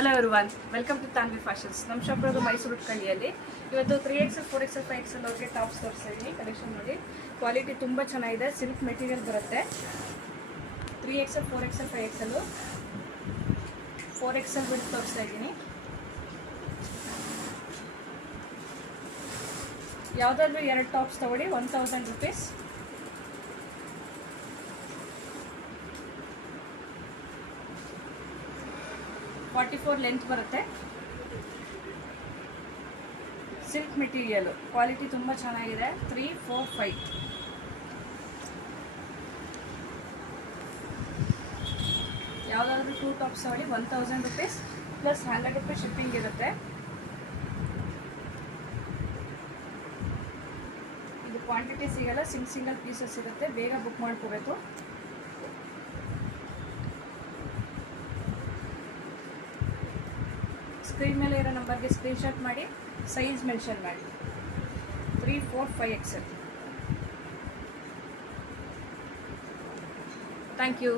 Hello everyone, welcome to Tanvi fashions. ನಮ್ಮ shop ಇರೋದು ಮೈಸೂರು ಕಳ್ಳಿಯಲ್ಲಿ. ಇವತ್ತು 3XL 4XL 5XL ಅವ್ರಿಗೆ ಟಾಪ್ಸ್ ತೋರಿಸ್ತಾ ಇದ್ದೀನಿ. ಕಲೆಕ್ಷನ್ ನೋಡಿ, ಕ್ವಾಲಿಟಿ ತುಂಬ ಚೆನ್ನಾಗಿದೆ. ಸಿಲ್ಕ್ ಮೆಟೀರಿಯಲ್ ಬರುತ್ತೆ. 3XL 4XL 5XL 4XL ಬಿಟ್ಟು ತೋರಿಸ್ತಾ ಇದ್ದೀನಿ. ಯಾವುದಾದ್ರೂ 2 ಟಾಪ್ಸ್ ತಗೊಳ್ಳಿ, 1000 ರೂಪೀಸ್. .44 ಲೆಂತ್ ಬರುತ್ತೆ. ಸಿಲ್ಕ್ ಮೆಟೀರಿಯಲು, ಕ್ವಾಲಿಟಿ ತುಂಬ ಚೆನ್ನಾಗಿದೆ. 3, 4, 5 ಯಾವುದಾದ್ರೂ 2 ಟಾಪ್ಸ್ ತಗೊಳ್ಳಿ, 1000 ರೂಪೀಸ್ ಪ್ಲಸ್ 100 ರೂಪೀಸ್ ಶಿಪ್ಪಿಂಗ್ ಇರುತ್ತೆ. ಇದು ಕ್ವಾಂಟಿಟಿ ಸಿಗಲ್ಲ, ಸಿಂಗಲ್ ಪೀಸಸ್ ಇರುತ್ತೆ. ಬೇಗ ಬುಕ್ ಮಾಡ್ಕೋಬೇಕು. ಸ್ಕ್ರೀನ್ ಮೇಲೆ ಇರೋ ನಂಬರ್ಗೆ ಸ್ಕ್ರೀನ್ಶಾಟ್ ಮಾಡಿ, ಸೈಜ್ ಮೆನ್ಷನ್ ಮಾಡಿ. 3, 4, 5XL. Thank you.